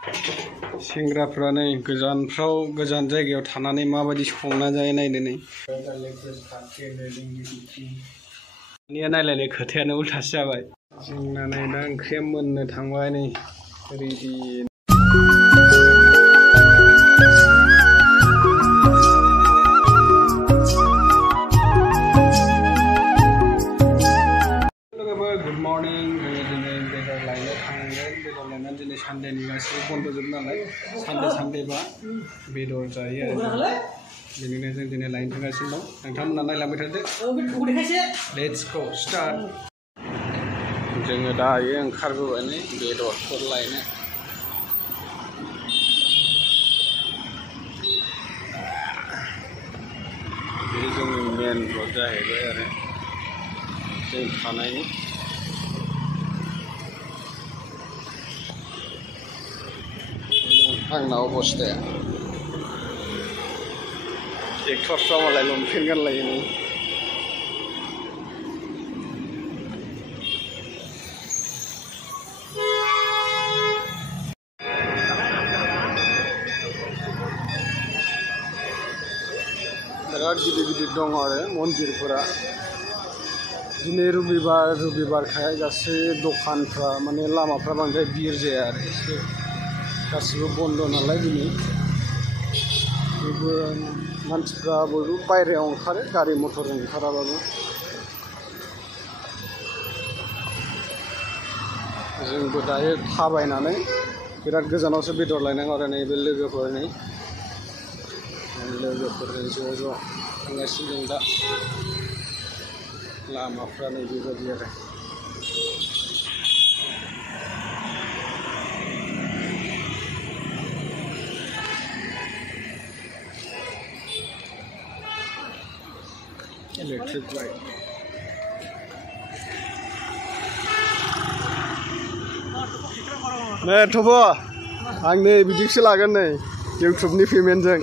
सेंग्राफ्रा नै गोजानफ्राव गोजान जायगायाव थानानै माबायदि संना जायो नायनो नै नायलायनाय खोथायानो उल्थासो जाबाय जोंना नै दा ओंख्रिया मोननो थांबाय नै रेडि गुड मर्निं जोङो दिनै बेदर लायनो थांगोन बेदर लायनानै दिनै सानडेनि गासैबो बन्द'जोब नालाय सानडेबा बेदर जायो आरो बेनिनो जों दिनै लायनो थांगासिनो दं नोंथांमोना नायलांबाय थादो लेट्स गो स्टार्ट जोङो दायो ओंखारबोबाय नै बेदरफोर लायनो बे जोंनि मेन रड जाहैबाय आरो जों थानायनि आंना अबस्थाया एक्टरफ्रा मालाय लंपेन्ट गानलायो नै बिराद गिदिर गिदिर दं आरो मन्दिरफोरा दिनै रबिबारखाय गासै दखानफ्रा माने लामाफ्रा बांद्राय भिर जाया आरो एसे गासिबो बन्द' नालाय दिनै बयबो मानसिफ्रा बयबो बायह्रायाव ओंखारो गारि मथरजों ओंखाराबाबो जोंबो दायो थाबायनानै बिराद गोजानावसो बेदर लायनांगौ आरो नैबे लोगोफोरजों ज' थांगासिनो जों दा लामाफ्रा नै बेबायदि आरो इलेक्ट्रिक लाइट नै थब' आं नै बिदिसो लागोन नै इउटुबनि पेमेन्टजों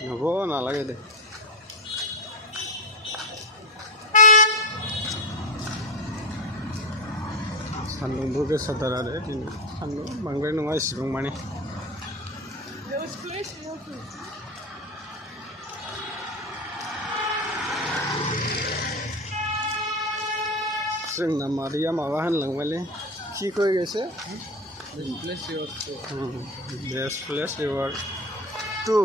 Nggak nalarnya deh. Sandung गोसा आरो दिनै सान्दुं बांद्राय नङा इसेबां माने जोंना मादैया माबा होनलांबायलै खिखौ एसे Best place you are to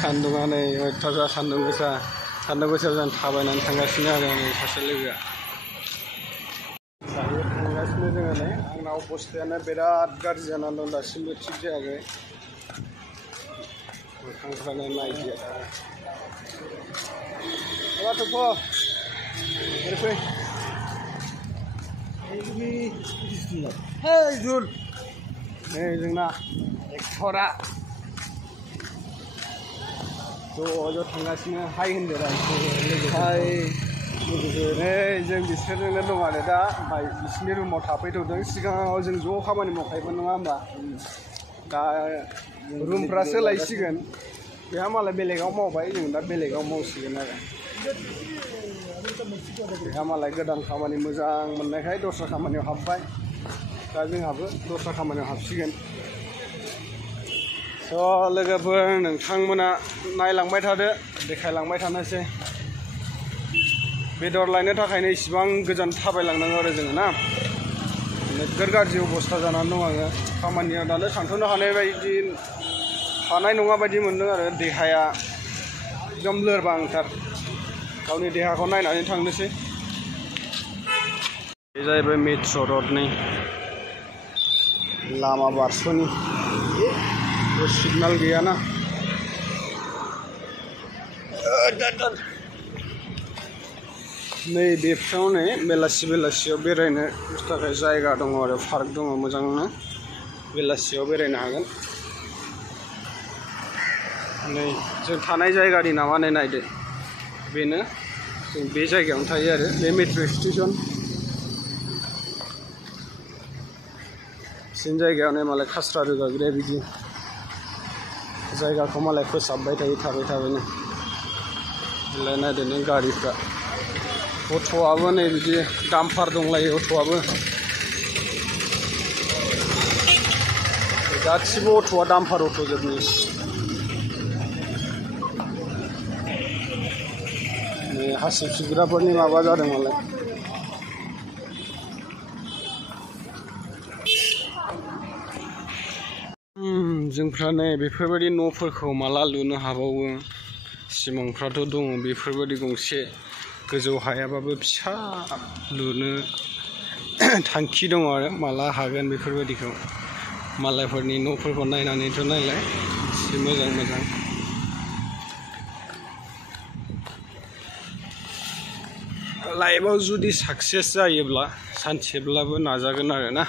सान्दुङा नै अयथासार सान्दुं गोसायाव जों थाबायनानै थांगासिनो आरो नै सासे लोगोआ दायो थांगासिनो जोङो नै आंना अबस्थायानो बिराद गाज्रि जानानै दं दासिमबो थिग जायाखै मोखांफ्रानो नायदिया दा थ'फ' फै Hey Jul, nih जोंना एक्टरा ज' थांगासिनो हाय होनदोरा हाय नै जों बिसोरजोंनो दं आरो दा ओमफ्राय बिसोरनि रुमाव थाफैथ'दों सिगाङाव जों ज' खामानि मावखायोमोन नङा होमबा दा रुमफ्रा सोलायसिगोन बेहा मालाय बेलेगाव मावबाय जों दा बेलेगाव मावसिगोन आरो बेहा मालाय गोदान खामानि मोजां मोननायखाय दस्रा खामानियाव हाबबाय दा जोंहाबो दस्रा खामानियाव हाबसिगोन स' लोगोफोर नोंथांमोना नायलांबाय थादो देखायलांबाय थानोसै बेदर लायनो थाखायनो इसिबां गोजान थाबायलांनांगौ आरो जोङो ना नोगोर गाज्रि अबस्था जानानै दं आङो खामानियाव दानो थांथ'नो हानाय नङा बायदि मोनदों आरो देहाया एकदम लोरबांथार गावनि देहाखौ नायनानै थांनोसै बे जाहैबाय मेट्र' रडनि लामा बारस'नि सिगनाल गैयाना नै बेफ्राव नै बेलासियाव बेरायनो थाखाय जायगा दङ आरो पार्क दङ मोजांनो बेलासियाव बेरायनो हागोन नै जों थानाय जायगानि नामा नै नायदो बेनो जों बे जायगायावनो थायो आरो बे मेट्र' स्टेसन बिसिनि जायगायावनो मालाय खास्रा रोगाग्राया बिदि जायगाखौ मालाय फोसाबबाय थायो थाबैनो लाय नायदो नों गारिफ्रा अट'आबो नै बिदि डाम्पार दंलायो अट'आबो गासिबो अट'आ डाम्पार अट' जोबनि नै हासिब सिबग्राफोरनि माबा जादों मालाय जोंफ्रा नै बेफोरबायदि न'फोरखौ माला लुनो हाबावो सिमांफ्राथ' दङ बेफोरबायदि गंसे गोजौ हायाबाबो फिसा लुनो थांखि दङ आरो माला हागोन बेफोरबायदिखौ मालायफोरनि न'फोरखौ नायनानैथ' नायलाय एसे मोजां लाइफआव जुदि साक्सेस जायोब्ला सानसेब्लाबो नाजागोन आरो ना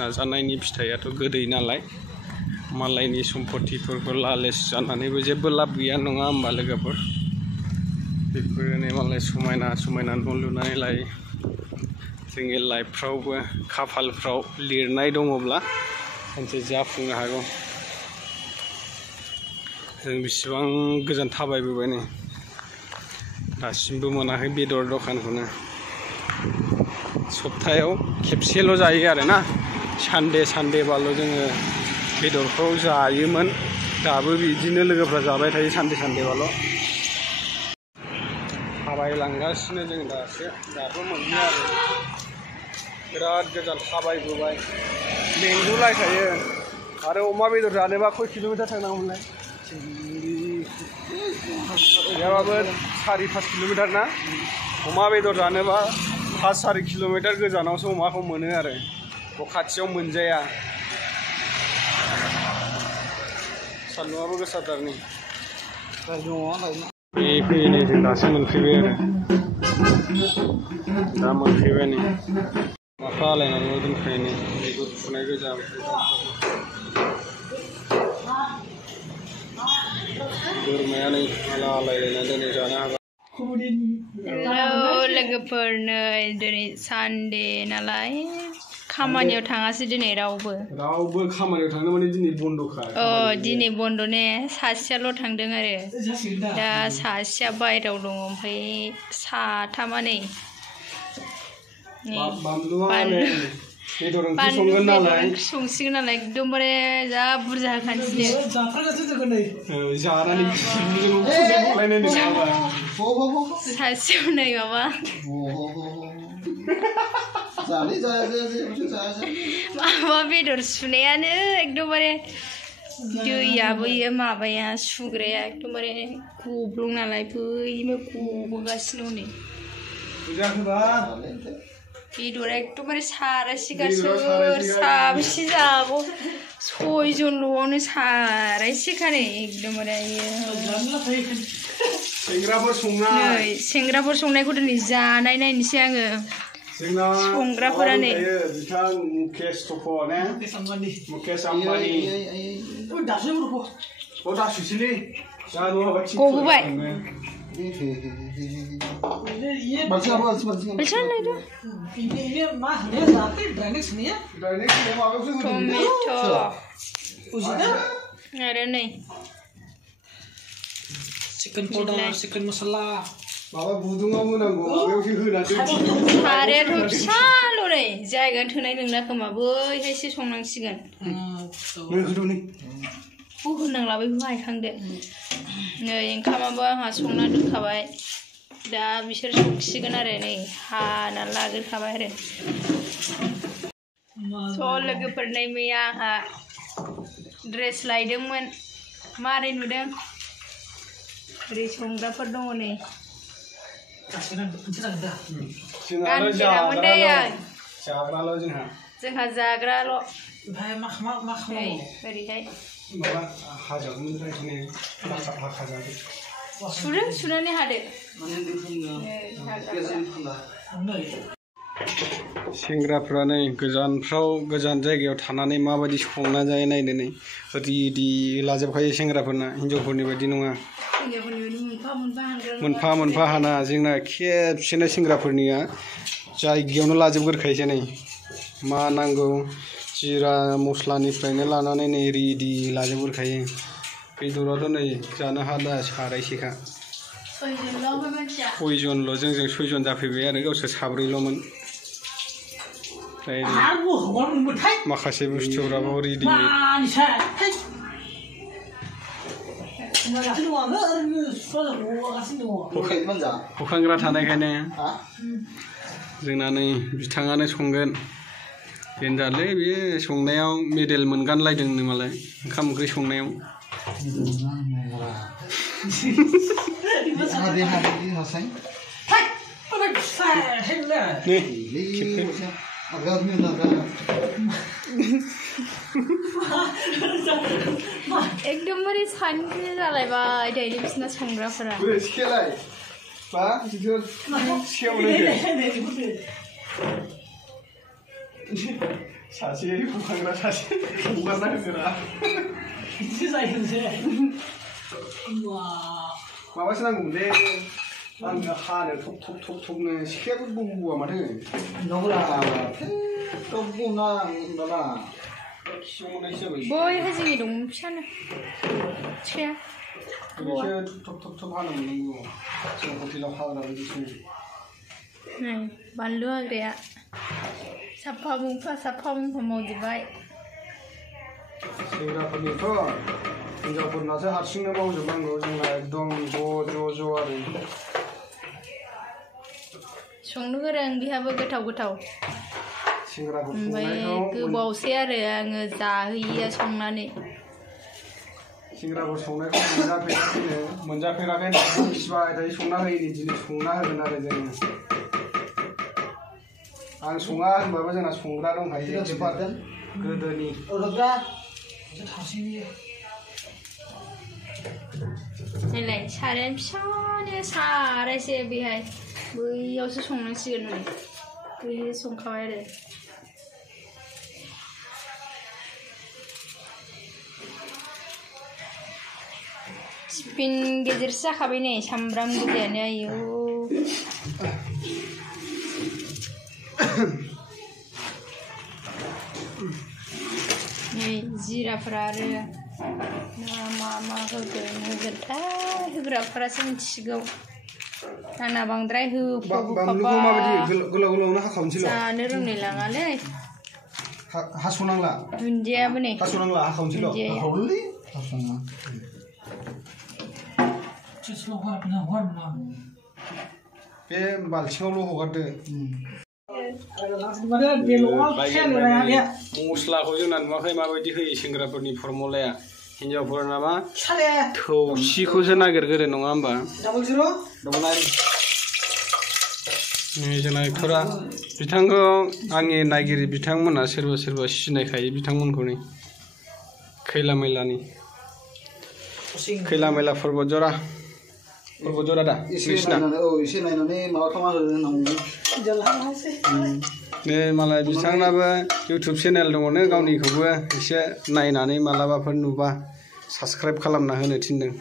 नाजानायनि फिथाइयाथ' गोदै नालाय मालायनि सम्पतिफोरखौ लालेस जानानैबो जेबो लाब गैया नङा होमबा लोगोफोर बेफोरनो मालाय समायना न' लुनानै लायो जोंनि लाइफफ्रावबो खाफालफ्राव लिरनाय दङब्ला सानसे जाफुंनो हागौ जों बेसेबां गोजान थाबायबोबाय नै दासिमबो मोनाखै बेदर दखानखौनो सप्तायाव खेबसेल' जायो आरो ना सानदेबाल' जोङो बेदरखौ जायोमोन दाबो बिदिनो लोगोफ्रा जाबाय थायो सानदेबाल' थाबायलांगासिनो जों दाबो मोनहैया आरो बिराद गोजान थाबायबोबाय मेंगुलायखायो आरो अमा बेदर जानोबा खय किल'मिटार थांनांगौमोनलाय गैयाबाबो 4-5 किल'मिटार ना अमा बेदर जानोबा 5-4 किल'मिटार गोजानावसो अमाखौ मोनो आरो खाथियाव मोनजाया सान्दुंआबो गोसाथारनि फैयै जों दासो मोनफैबाय आरो दा मोनफैबाय नै माफा आलायनानै दोनफैयो नै बिगुर फुनाय गोजा बोरमाया नै आलायलायना दोनै जानो हागौ हेलौ लोगोफोर नै दिनै सानडे नालाय खामानियाव थाङासै दिनै रावबो खामानियाव थांनो माने दिनै बन्द'खा दिनै बन्द' ने सासेयाल' थांदों आरो दा सासेया बायहेरायाव दङ ओमफ्राय साथामा नै संसिगोन नालाय एकदमबारे जा बुरजा होखानोसै सासेयाव नै माबा बेदर सुनायानो एकदमबारे दैयाबो माबाया सुग्राया एकदमबारे गब्लं नालाय बैनो गबोगासिनो नै बेदरा एकदमबारे सारायसेगासो साबेसे जागौ 6 जनल'आवनो सारायसेखा नै एकदमबारे सेंग्राफोर संनायखौ दिनै जानाय नायनोसै आङो संग्राफोरा नै गबोबाय आरो नै चिकेन पाउडार चिकेन मसला सारायाथ' फिसाल' नै जायगायानो थोनाय नंला खोमा बैहायसो संनांसिगोन होनांला बैखौ हायखांदो नै ओंखामाबो आंहा संना दोनखाबाय दा बिसोर संसिगोन आरो नै हाना लाग्रोखाबाय आरो स' लोगोफोर नै मैया आंहा ड्रेस लायदोंमोन मारै नुदों ओरै संग्राफोर दङ नै गानफेरामोन दे आं जोंहा जाग्राल' ओरैहाय सुनानै हादो सेंग्राफ्रा नै गोजान जायगायाव थानानै माबायदि संना जायो नायदो नै रेडि लाजोबखायो सेंग्राफोरना हिनजावफोरनि बायदि नङा मोनफा हाना जोंना खेबसेनो सेंग्राफोरनिया जायगायावनो लाजोबग्रोखायोसो नै मा नांगौ जिरा मस्लानिफ्रायनो लानानै नै रेडि लाजोबोखायो बेदराथ' नै जानो हादा सारायसेखा सयजनल' जोंजों सयजन जाफैबाय आरो गावसोर साब्रैल'मोन माखासे बुस्थुफ्राबो रेडि हुखांग्रा थानायखायनो जोंना नै बिथाङानो संगोन देनजारलै बेयो संनायाव मेडेल मोनगानलायदोंनो मालाय ओंखाम ओंख्रि संनायाव एकदमबारे सानैसो जालायबाय दायो बिसोरना संग्राफोरा सासे हुखांग्रा सासे हगारना होगोरा माबासो नांगौमोनलै आंनो हानो थबनो सिखायाबो बौआ माथो बैहाय जोंनि दंमोन फिसानो सिखाया थब हानो मोननांगौ जों हटेलाव हाग्रा बायदिसो नै बानलु हाग्राया साफा बुंफा मावजोब्बाय सेंग्राफोरनिथ' हिनजावफोरनासो हारसिंनो मावजोबनांगौ जोंना एकदम ज' आरो संनो गोरों बिहाबो गोथाव ओमफ्राय गोबावसै आरो आङो जाहैया संनानै सेंग्राफोर संनायखौ मोनजाफेराखै मिथिबाय दायो संना होयैनि दिनै संना होगोन आरो जोङो आं सङा होनबाबो जोंना संग्रा दंखायो गोदोनि नायलाय साराया फिसानो सारायसे बेहाय बैयावसो संनांसिगोन नै बैहाय संखाबाय आरो स्पिन गेजेरसो जाखाबाय नै सामब्राम गोजायानो आयौ नै जिराफोरा आरो मा होगोनथाय होग्राफोरासो मिथिसिगौ आंना बांद्राय होफाबा जानो रोंलाय लाङालै हास'नांला दुन्दियाबो नै हास'नांला हाखावनोसैल' बे बाल्थिङावल' हगारदो मस्लाखौ जोंना नुवाखै माबायदि होयो सेंग्राफोरनि फर्मुलाया हिनजावफोरना मा थौसिखौसो नागिरगोरो नङा होमबा जोंना एक्टरा बिथांखौ आंनि नायगिरि बिथांमोना सोरबा सिनायखायो बिथांमोनखौ नै खैला मैला पर्बतजरा दा नोंसिना नै मालाय बिथांनाबो इउटुब चेनेल दङनो गावनिखौबो एसे नायनानै मालाबाफोर नुबा साबस्क्राइब खालामना होनो थिनदों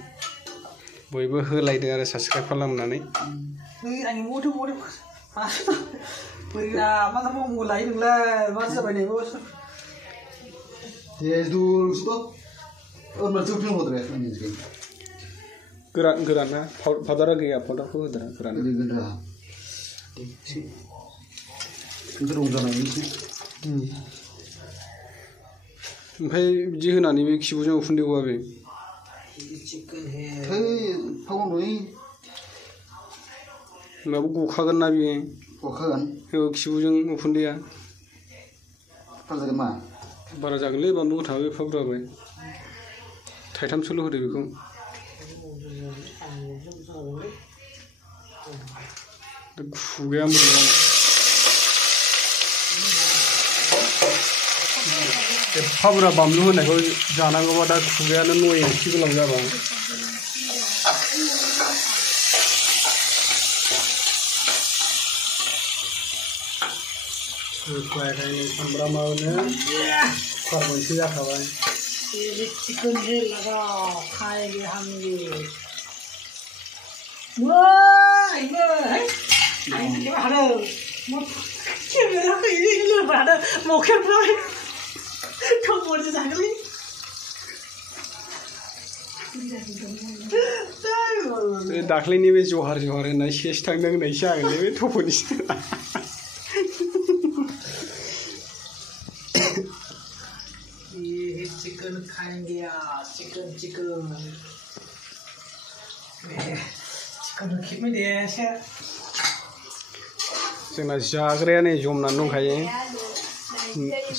बयबो होलायदो आरो साबस्क्राइब खालामनानै गोरान ना पाउडारा गैया पाउडारखौ होदो गोरान ओमफ्राय बिदि होनानै बे खिबुजों उखुन्दै गवा बे होनबाबो गखागोन ना बेयो खिबुजों उखुन्दैया बारा जागोनलै बानलु गोथाङा एफा बुरजाबाय थाइथामसोल' होदो बेखौ खुगाया मोजां एफा बुरजा बानलु होनायखौ जानांगौबा दा खुगायानो नय एसे गोलाव जाबाय होख्लायखायनो सामब्रामावनो कुकार मोनसे जाखाबाय चिकन है लगाओ खाएंगे हम ये दाख्लैनि बे जहार जहार होननाय सेस थांदों होननायसो जागोनलै बे थफ'निसो ये चिकन खाएंगे यार चिकन चिकन चिकन खिमै दे एसे जोंना जाग्राया नै जमनानै दंखायो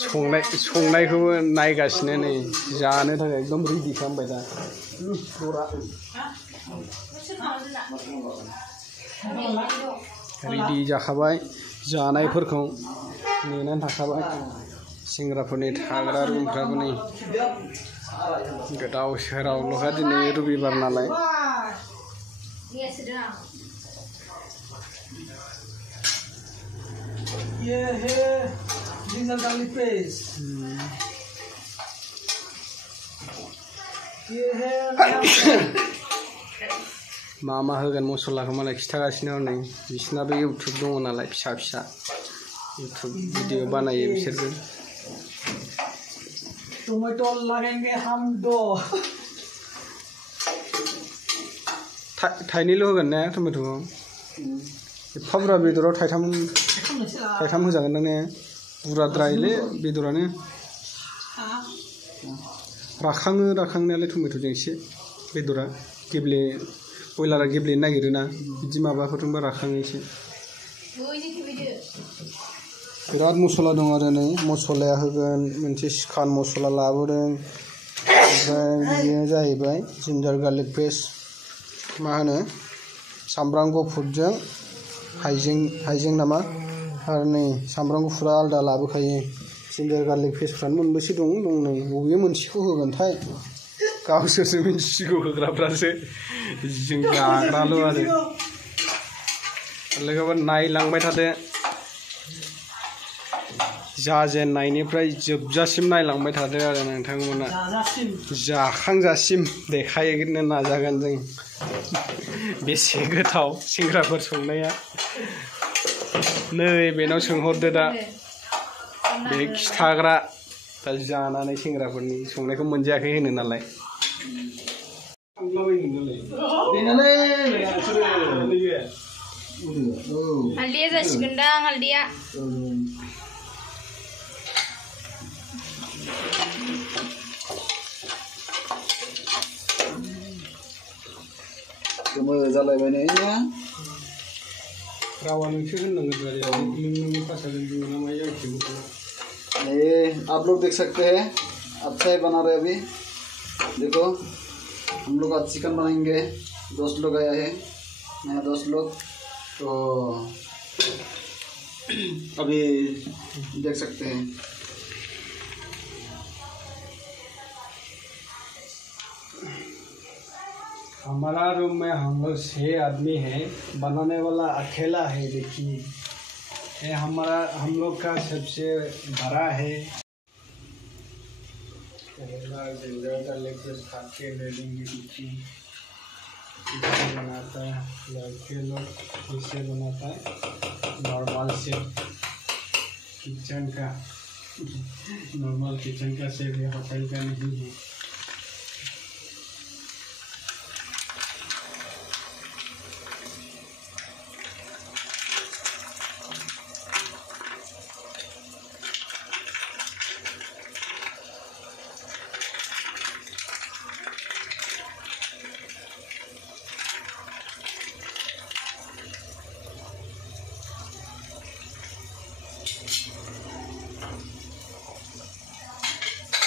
संनायखौबो नायगासिनो नै जानो थाखाय एकदम रेडि खालामबाय दा रेडि जाखाबाय जानायफोरखौ नेनानै थाखाबाय सेंग्राफोरनि थाग्रा रुमफ्राबो नै गोदाव सोरावल'खा दिनै रबिबार नालाय ये है जिंजर गार्लिक पेस्ट ये है मा होगोन मसलाखौ मालाय खिथागासिनो नै बिसोरनाबो इउटुब दङ नालाय फिसा फिसा इउटुब भिडिअ बानायो बिसोरबो टमेटो लगाएंगे हम दो थाइनैल' होगोन ने टमेट'खौ एफा बुरजा बेदराव थाइथाम होजागोन दां ने बुरजाद्रायलै बेदरानो राखांनायालाय टमेट'जों एसे बेदरा बयलारा गेब्लेनो नागिरोना बिदि माबाफोरजोंबो राखाङो एसे बिराद मसला दं आरो नै मसलाया होगोन मोनसे चिकेन मसला लाबोदों ओमफ्राय बेयो जाहैबाय जिन्जार गार्लिक पेस्ट मा होनो सामब्राम गुफुरजों हाइजें नामा आरो नै सामब्राम गुफुरा आलदा लाबोखायो जिन्जार गार्लिक पेस्टफ्रानो मोनबेसे दं नै बबे मोनसेखौ होगोनथाय गावसोरसो मिन्थिसिगौ होग्राफ्रासो जों जाग्राल' आरो लोगोफोर नायलांबाय थादो जाजेननायनिफ्राय जोबजासिम नायलांबाय थादो आरो नोंथांमोना जाखांजासिम देखायनो नाजागोन जों बेसे गोथाव सेंग्राफोर संनाया नै बेनाव सोंहरदो दा बे खिथाग्रा दा जानानै सेंग्राफोरनि संनायखौ मोनजायाखै होनो नालाय हालदैया जासिगोनदां हालदैया गोमो जालायबाय नै रावा नोंसो होननांगोन नोंनि भाषाजों बुङो ना मायो ये आप लोग देख सकते हैं अच्छा ही बना रहे अभी देखो हम लोग आज चिकन बनाएंगे 10 लोग आया है यहाँ 10 लोग तो अभी देख सकते हैं हमारा रूम में हम लोग 6 आदमी हैं बनाने वाला अकेला है देखिए ये हम लोग का सबसे बड़ा है जिंजर गार्लिक पेस्ट खा के ले लेंगे इसे बनाता है लड़के लोग इसे बनाता है नॉर्मल से किचन का नॉर्मल किचन का से भी होटल का नहीं है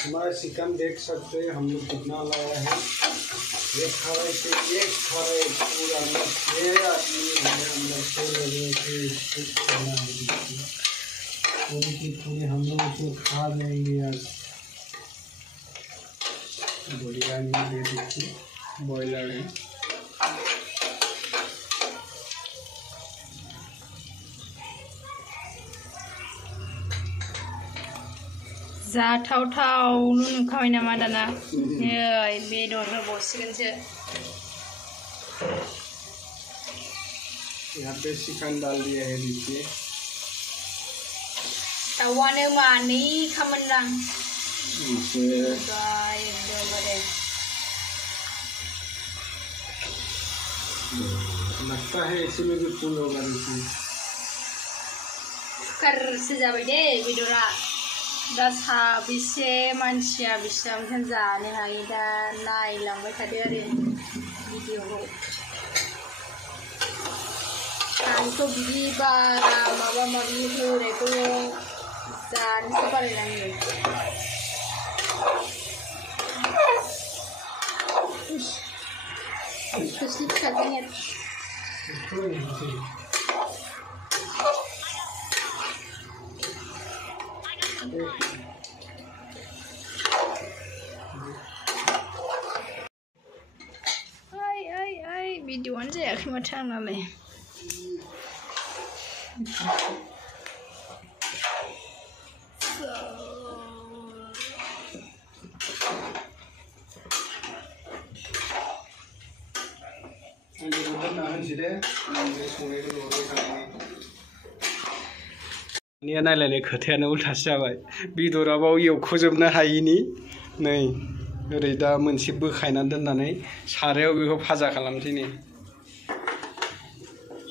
हमारा चिकन देख सकते हैं हम लोग कितना लाया है एक खराई से एक खराई पूरा हम 6 आदमी हैं हम लोग 6 लोगों से खाना है पूरी की पूरी हम लोग तो खा जाएंगे आज बिरयानी दे दीजिए बॉयलर है जाथावथावल' नुखाबाय नामा दाना नै बेदर होबावसिगोनसो यहाँ पे चिकन डाल दिया है देखिए दाउआनो मानैखामोनदां एकदमबारे लगता है इसमें भी फूल होगा इसमें कुकार से जाबाय दे बेदरा दा साबेसे मानसिया बेसेबां जानो हायो दा नायलांबाय थादो आरो भिडिअखौ आंथ' बिदि बारा माबा माबि होनायखौ जानोसो बालायलाङो खोस्लि फिसाजों एर ai भिडिअआनो जायाखै माथो आंनालाय नायलायनाय खोथायानो उल्थासो जाबाय बेदराबो एवख'जोबनो हायिनि नै ओरै दा मोनसे बोखायनानै दोननानै सारायाव बेखौ फाजा खालामसै नै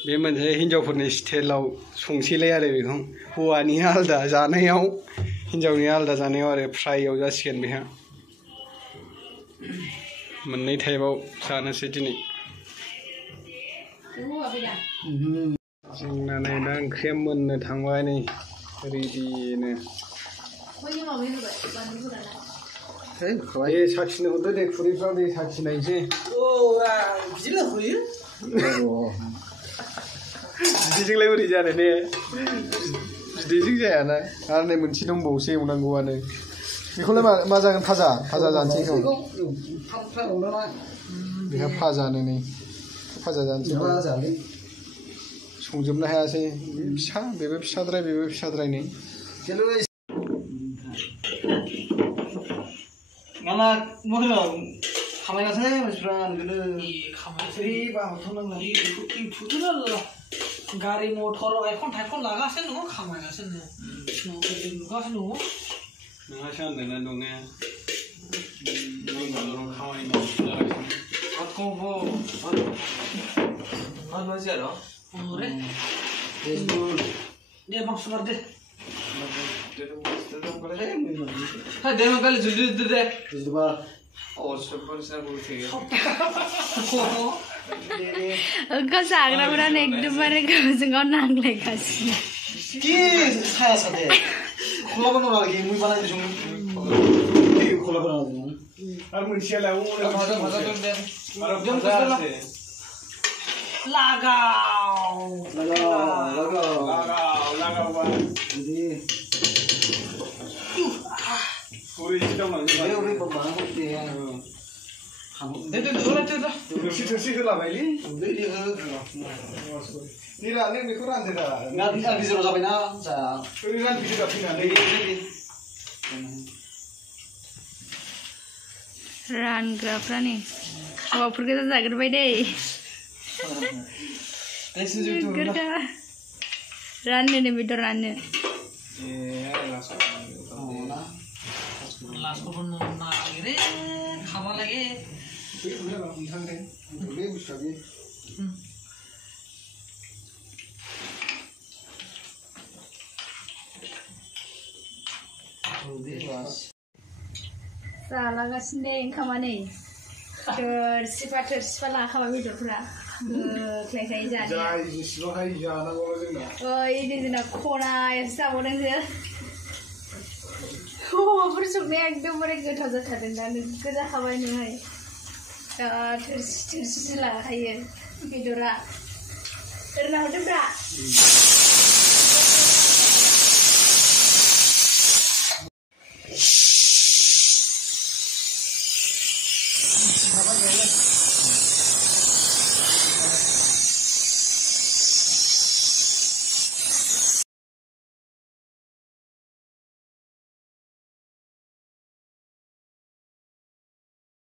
बे मोनसे हिनजावफोरनि स्टाइलाव संसैलाय आरो बेखौ हौवानि आलदा जानायाव हिनजावनि आलदा जानायाव आरो फ्राइयाव जासिगोन बेहा मोननै टाइपआव जानोसै दिनै जोंना नै दा ओंख्रिया मोननो थांबाय नै रेडिनो दे साखिनो हरदो दे खुरैफ्राव दे साखिनायसै बिदिनो होयो बिदिजोंलाय बोरै जानो ने बिदैजों जायाना आरो नै मोनसे दंबावोसो एवनांगौआनो बेखौलाय मा जागोन फाजा जानोसै बेखौ बेहा फाजानो नै फाजा जानोसै संजोबनो हायासै फिसा बेबो फिसाद्राय बेबो फिसाद्राय नै Ngana mohon kamai nasi masih gini खामानि गारि मटर आइफन थाइफन लागासिनो दङ खामायगासिनो नुगासिनो दङ नोंहासो होनदोंना दंनाया खामानि मावगासिनो दे बांसुमार दे Hai dia makan judi itu deh. Judi bar. Oh, sebenarnya boleh. Enggak जाग्राफोरानो एकदमबारे गावजों गाव नांलायगासिनो Ki saya sate. Khola bana lagi, mui bana di sini. Ki khola bana lagi. Ar munsia lah, Masa tu deh. Jom kesana. Lagau. Bang. Jadi Puri kita mana? dia udah pembangun putih ya. Itu dulu itu dah. Tersi tu lah beli. Udah dia. Ni lah, ni kurang je dah. Nggak bisa sampai na. Ini kan bisa tapi nanti. रानग्राफ्रा नै हौवाफोरखौ जाग्रोबाय दै राननो नै बेदर राननो लास्टको पनि नागेरे खावा लागे जालागासिनो दे ओंखामा नै थोरसिफा लाखाबाय बेदरफोरा होख्लायखायो जानो ओइ जोंना खनायावसो जाबावदोंसो हौवाफोर संनाया एकदमबारे गोथाव जाथारदों दा नोगोद जाखाबाय नोहाय थोरसिसो लाखायो बेदरा ओरैनो हरदोंब्रा